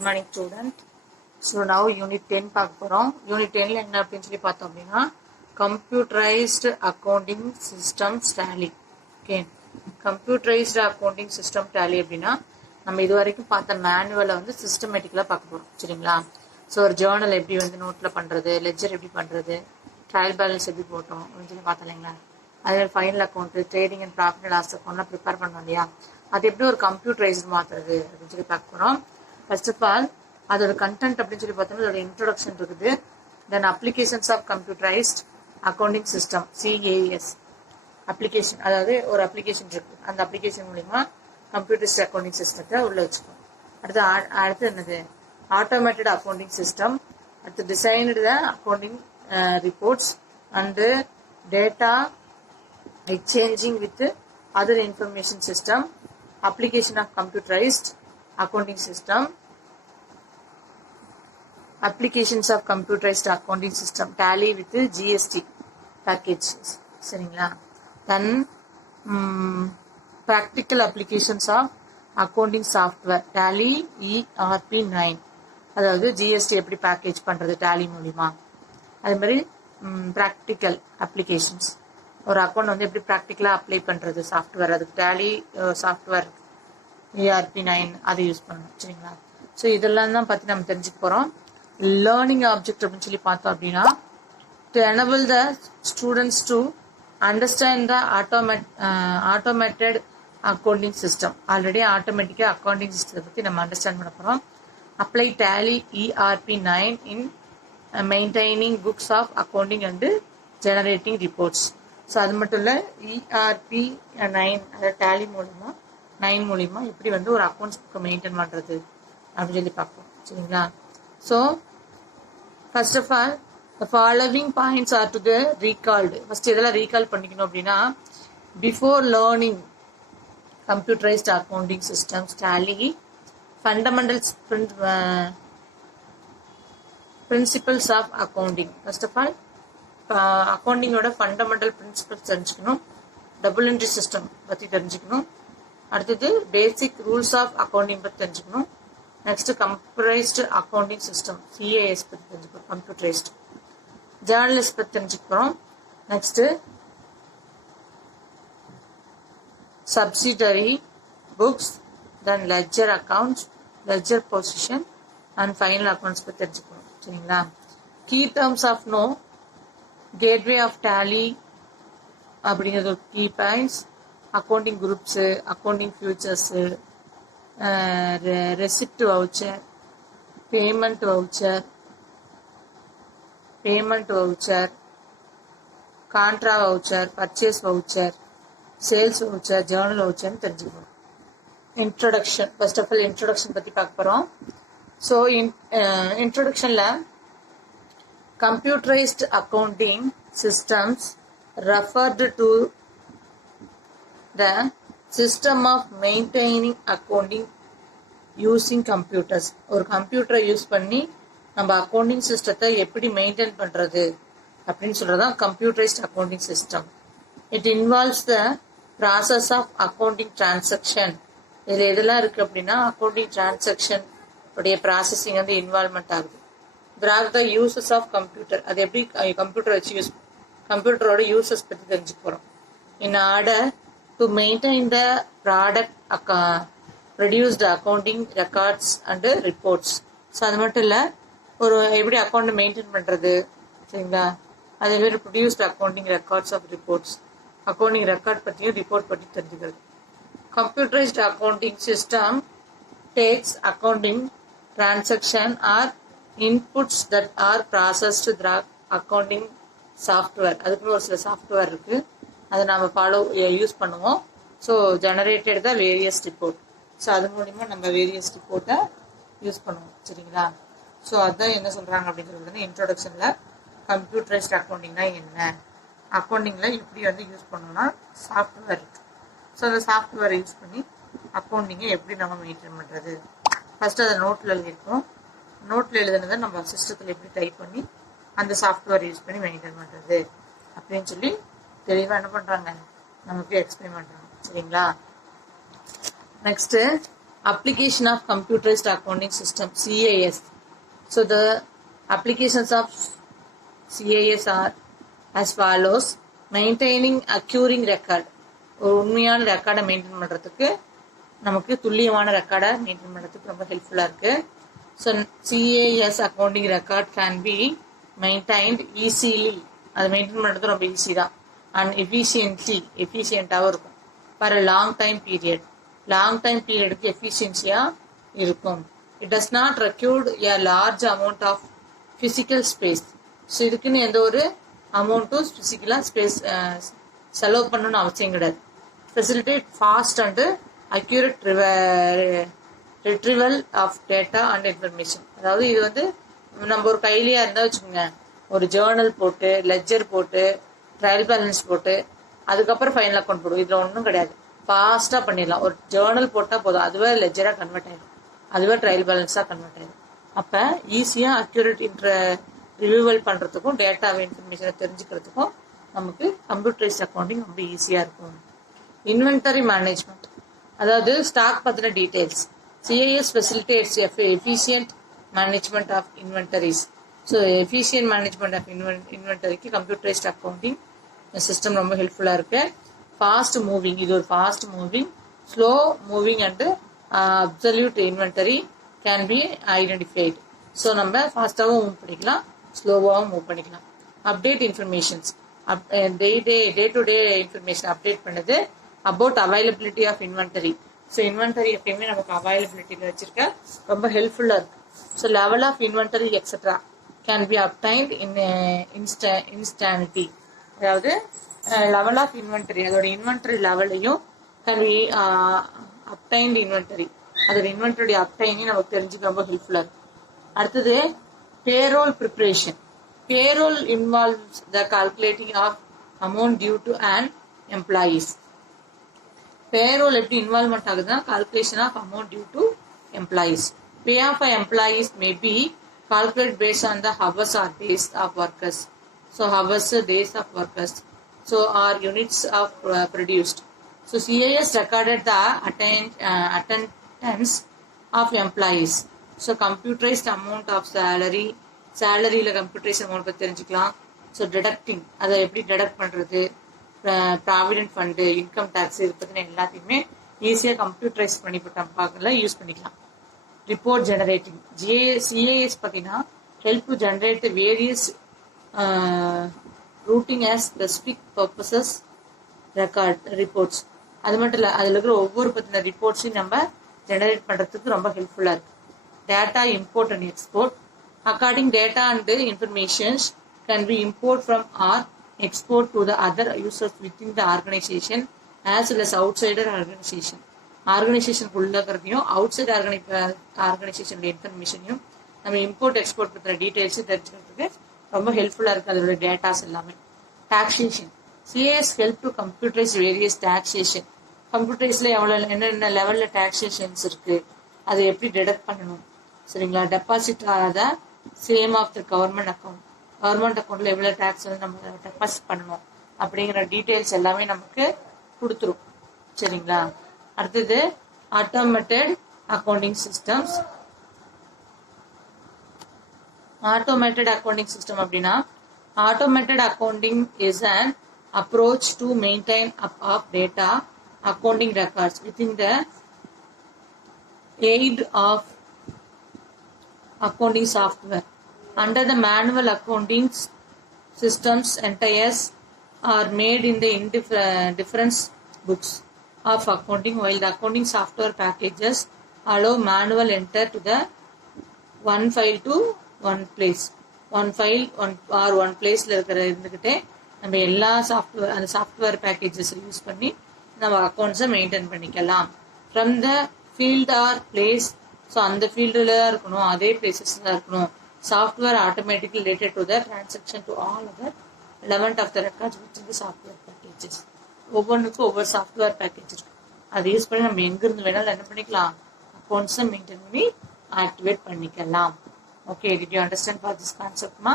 Good morning, student. So now Unit 10 பார்க்க போறோம். Unit 10ல என்ன அப்படின்னு சொல்லி பார்த்தோம் அப்படின்னா Computerized Accounting Systems Tally. Okay. Computerized Accounting System Tally அப்படின்னா நம்ம இது வரைக்கும் பார்த்த மேனுவலை வந்து சிஸ்டமேட்டிக்கலா பார்க்க போறோம். சரிங்களா? ஸோ ஒரு ஜேர்னல் எப்படி வந்து நோட்ல பண்றது, லெட்ஜர் எப்படி பண்றது, ட்ரையல் பேலன்ஸ் எப்படி போட்டோம் அப்படின்னு சொல்லி பார்த்தோம் இல்லைங்களா? அதே final account, trading and profit and loss அக்கௌண்ட்லாம் ப்ரிப்பேர் பண்ணோம் இல்லையா? அது எப்படி ஒரு கம்ப்யூட்டரைஸ்ட் மாத்துறது அப்படின்னு சொல்லி பார்க்க போறோம். ஃபர்ஸ்ட் ஆஃப் ஆல் அதோட கண்டென்ட் அப்படின்னு சொல்லி பார்த்தோம்னா அதோட இன்ட்ரோடக்ஷன் இருக்குது. Then applications of computerised accounting system CAS application, அதாவது ஒரு அப்ளிகேஷன் இருக்கு, அந்த அப்ளிகேஷன் மூலியமா கம்ப்யூட்டரைஸ்ட் அக்கௌண்டிங் சிஸ்டத்தை உள்ள வச்சுக்கோம். அடுத்து என்னது ஆட்டோமேட்டட் அக்கௌண்டிங் சிஸ்டம், அடுத்து designed the accounting reports and data exchanging with other information system, application of computerized accounting system, applications of computerized accounting system, tally with GST packages. சரிங்களா? Then practical applications of accounting software, tally ERP9, அதாவது GST எப்படி package பண்றது tally மூலியமா, அதே மாதிரி practical applications, ஒரு account வந்து எப்படி ப்ராக்டிக்கலா அப்ளை பண்றது சாஃப்ட்வேர், அதுக்கு டேலி சாஃப்ட்வேர் ERP9 அதை யூஸ் பண்ணணும். சரிங்களா? ஸோ இதெல்லாம் தான் பத்தி நம்ம தெரிஞ்சுக்க போறோம். லேர்னிங் ஆப்ஜெக்ட் அப்படின்னு சொல்லி பார்த்தோம் அப்படின்னா to enable the students to understand the automated accounting system. Already ஆட்டோமேட்டிக்கா அக்கௌண்டிங் சிஸ்டத்தை பத்தி நம்ம அண்டர்ஸ்டாண்ட் பண்ண போறோம். Apply Tally ERP9 in maintaining books of accounting and generating reports. So அது மட்டும் இல்லை ERP9 அதாவது டேலி மூலிமா 9 மூலிமா எப்படி வந்து ஒரு அக்கௌண்ட்ஸ் புக்கை மெயின்டைன் பண்ணுறது அப்படின்னு சொல்லி பார்ப்போம். சரிங்களா? So first of all the following points are to the recalled. First இதெல்லாம் ரீகால் பண்ணிக்கணும் அப்படின்னா before learning computerised accounting systems Tally fundamentals principles of accounting. First of all அக்கௌண்டிங்கோட ஃபண்டமெண்டல் பிரின்சிபல்ஸ் தெரிஞ்சுக்கணும், டபுள் என்ட்ரி சிஸ்டம் பற்றி தெரிஞ்சுக்கணும், அடுத்தது basic rules of accounting பற்றி தெரிஞ்சுக்கணும், next computerised accounting system CAS பற்றி தெரிஞ்சுக்கணும், கம்ப்யூட்டரைஸ்டு ஜேர்னலிஸ்ட் பற்றி தெரிஞ்சுக்கிறோம், next subsidiary books, then ledger accounts, ledger position and final accounts பற்றி தெரிஞ்சுக்கணும். சரிங்களா? Key terms of no, gateway of Tally அப்படிங்கிறது ஒரு key points, accounting groups, accounting futures, receipt voucher, payment voucher, contra voucher, purchase voucher, sales voucher, journal வவுச்சர்னு தெரிஞ்சுக்கணும். Introduction, first of all introduction பற்றி பார்க்க போகிறோம். ஸோ இன்ட்ரோடக்ஷனில் computerized accounting systems referred to the system of maintaining accounting using computers. ஒரு கம்ப்யூட்டரை use பண்ணி நம்ம அக்கௌண்டிங் சிஸ்டத்தை எப்படி மெயின்டைன் பண்றது அப்படின்னு சொல்றதுதான் computerised accounting system. It involves the process of accounting transaction. இதுல எதெல்லாம் இருக்கு அப்படின்னா அக்கௌண்டிங் டிரான்சாக்ஷன் உடைய ப்ராசஸிங் வந்து இன்வால்வ்மெண்ட் ஆகுது. Graph the uses of computer, அது எப்படி கம்ப்யூட்டர் வச்சு கம்ப்யூட்டரோட யூசஸ் பற்றி தெரிஞ்சுக்க போறோம். In order to maintain the product produce the accounting records and reports. So அது மட்டும் இல்லை ஒரு எப்படி அக்கௌண்ட் மெயின்டைன் பண்றது, சரிங்களா? அதே மாதிரி produced accounting records of reports, accounting record பற்றியும் ரிப்போர்ட் பற்றி தெரிஞ்சுக்கிறது. Computerised accounting system takes accounting transaction are inputs that are processed through accounting software. அதுக்குன்னு ஒரு சில சாஃப்ட்வேர் இருக்கு, அதை நம்ம யூஸ் பண்ணுவோம். So generated the various report. So அது மூலிமா நம்ம வேரியஸ் ரிப்போர்ட்டை யூஸ் பண்ணுவோம். சரிங்களா? ஸோ அதுதான் என்ன சொல்றாங்க அப்படின்னு சொல்றது இன்ட்ரோடக்ஷன்ல கம்ப்யூட்டரைஸ்ட் அக்கௌண்டிங்னா என்ன, அக்கௌண்டிங்ல எப்படி வந்து யூஸ் பண்ணோம்னா சாஃப்ட்வேர் இருக்கு. ஸோ அந்த சாஃப்ட்வேரை யூஸ் பண்ணி அக்கௌண்டிங்கை எப்படி நம்ம மெயின்டைன் பண்றது, ஃபர்ஸ்ட் அதை நோட்ல எழுதியிருக்கோம், நோட்ல எழுதுனதை நம்ம சிஸ்டத்தில் எப்படி டைப் பண்ணி அந்த சாஃப்ட்வேர் யூஸ் பண்ணி மெயின்டைன் பண்றது அப்படின்னு சொல்லி தெளிவாக என்ன பண்றாங்க நமக்கு எக்ஸ்பிளைன் பண்றாங்க. சரிங்களா? Next Application of Computerized Accounting System, CAS. So the applications of CAS are as follows. Maintaining accurate record. ஒரு உண்மையான ரெக்கார்டை மெயின்டைன் பண்ணுறதுக்கு நமக்கு துல்லியமான ரெக்கார்டை மெயின்டைன் பண்ணுறதுக்கு ரொம்ப ஹெல்ப்ஃபுல்லாக இருக்குது. So CAS accounting record can be maintained easily. அதை மெயின்டைன் பண்ணுறது ரொம்ப ஈஸி தான். அண்ட் எஃபிஷியண்ட்டாகவும் இருக்கும். ஃபார் அ லாங் டைம் பீரியடுக்கு எஃபிஷியன்சியாக இருக்கும். It does not required a large amount of physical space. So இதுக்குன்னு எந்த ஒரு அமௌண்ட்டும் ஃபிசிக்கலாக ஸ்பேஸ் செலவு பண்ணணும்னு அவசியம் கிடையாது. Facilitate fast and accurate retrieval of data and information. அதாவது இது வந்து நம்ம ஒரு கையிலேயே இருந்தால் வச்சுக்கோங்க, ஒரு ஜேர்னல் போட்டு லெட்ஜர் போட்டு ட்ரையல் பேலன்ஸ் போட்டு அதுக்கப்புறம் ஃபைனல் அக்கௌண்ட் போடுவோம். இதில் ஒன்றும் கிடையாது, ஃபாஸ்ட்டாக பண்ணிடலாம். ஒரு ஜேர்னல் போட்டால் போதும், அதுவே லெட்ஜராக கன்வெர்ட் ஆகிடும், அதுவே ட்ரையல் பேலன்ஸாக கன்வெர்ட் ஆகிடும். அப்போ ஈஸியாக அக்யூரேட் ரிவியூவல் பண்ணுறதுக்கும் டேட்டாவை இன்ஃபர்மேஷனை தெரிஞ்சுக்கிறதுக்கும் நமக்கு கம்ப்யூட்டரைஸ்ட் அக்கௌண்டிங் ரொம்ப ஈஸியாக இருக்கும். இன்வென்டரி மேனேஜ்மெண்ட், அதாவது ஸ்டாக் பற்றின details. CIS facilitates efficient management of inventories. So efficient management of இன்வென்டரிக்கு கம்ப்யூட்டரைஸ்ட் அக்கௌண்டிங் சிஸ்டம் ரொம்ப ஹெல்ப்ஃபுல்லாக இருக்கு. ஃபாஸ்ட் மூவிங், இது ஒரு fast moving, slow moving and absolute inventory can be identified. So நம்ம ஃபாஸ்ட்டாகவும் மூவ் பண்ணிக்கலாம், ஸ்லோவாகவும் மூவ் பண்ணிக்கலாம். Update informations, day to day information update பண்ணுது. About availability of inventory. So inventory எப்பயுமே நமக்கு அவைலபிலிட்டியில் வச்சிருக்க ரொம்ப ஹெல்ப்ஃபுல்லாக இருக்கு. So level of inventory etcetera can be obtained in instantly. அதாவது லெவல் ஆஃப் இன்வென்டரி, அதோட இன்வென்டரி லெவலையும் கேன் பி அப்டைன்ட் இன்வென்டரி, அதோட இன்வென்டரி அப்டைனையும் நமக்கு தெரிஞ்சுக்க ரொம்ப ஹெல்ப்ஃபுல்லாக இருக்கு. அடுத்தது payroll preparation. Payroll involves the calculating of amount due to an employees. Payroll எப்படி இன்வால்வ்மெண்ட் ஆகுதுன்னா calculation of amount due to employees. Pay of employees may be calculated based on the hours or days of workers. So hours, days of workers. So are units of produced. So CIS recorded the attendance of employees. So computerized amount of சேலரியில் computerise amount பற்றி தெரிஞ்சுக்கலாம். So deducting, அதை எப்படி detect பண்ணுறது, provident fund, income tax, இது பற்றின எல்லாத்தையுமே ஈஸியாக கம்ப்யூட்டரைஸ் பண்ணி பார்க்கல யூஸ் பண்ணிக்கலாம். ரிப்போர்ட் ஜெனரேட்டிங், சிஏஎஸ் பார்த்தீங்கன்னா help to generate various routing as specific purposes record reports. அது மட்டும் இல்லை, அதில் இருக்கிற ஒவ்வொரு பற்றின ரிப்போர்ட்ஸையும் நம்ம ஜெனரேட் பண்ணுறதுக்கு ரொம்ப ஹெல்ப்ஃபுல்லாக இருக்குது. Data import and export. According data and informations can be imported from or export to the other users within the organization as well as outsider organization. Organization உள்ளக்கிறதையும் outside organization இன்ஃபர்மேஷனையும் நம்ம இம்போர்ட் எக்ஸ்போர்ட் பற்றின details தெரிஞ்சுக்கிறதுக்கு ரொம்ப ஹெல்ப்ஃபுல்லாக இருக்குது அதோட datas எல்லாமே. Taxation, CAS help to computerise various taxation. கம்ப்யூட்டரைஸில் என்னென்ன லெவலில் டாக்ஸேஷன்ஸ் இருக்குது, அதை எப்படி டிடக்ட் பண்ணணும், சரிங்களா. டெபாசிட் ஆகாத சேம் ஆஃப் த கவர்மெண்ட் அக்கௌண்ட்ல எவ்வளோ டேக்ஸ் வந்து நம்ம டெபாசிட் பண்ணணும் அப்படிங்கிற டீட்டெயில்ஸ் எல்லாமே நமக்கு கொடுத்துரும், சரிங்களா. அடுத்தது automated accounting systems. Automated accounting system அப்படின்னா automated accounting is an approach to maintain of data accounting records within the aid of accounting software. Under the manual accounting systems, entries are made in the different books of accounting, while the accounting software packages allow manual enter to the one file to one place. One file one place இருந்துகிட்டே நம்ம எல்லா software அந்த software packages use பண்ணி நம்ம அக்கௌண்ட்ஸை maintain பண்ணிக்கலாம். From the field or place, so அந்த ஃபீல்டில் தான் இருக்கணும், அதே பிளேசஸ் தான் இருக்கணும். Software automatically related to the transaction to all other element of the records with the software packages. ஒவ்வொன்றுக்கும் ஒவ்வொரு சாஃப்ட்வேர் பேக்கேஜ் இருக்கு, அதை யூஸ் பண்ணி நம்ம எங்கிருந்து வேணாலும் என்ன பண்ணிக்கலாம், அக்கௌண்ட்ஸை மெயின்டைன் பண்ணி ஆக்டிவேட் பண்ணிக்கலாம். Okay, did you understand for this கான்செப்ட்மா?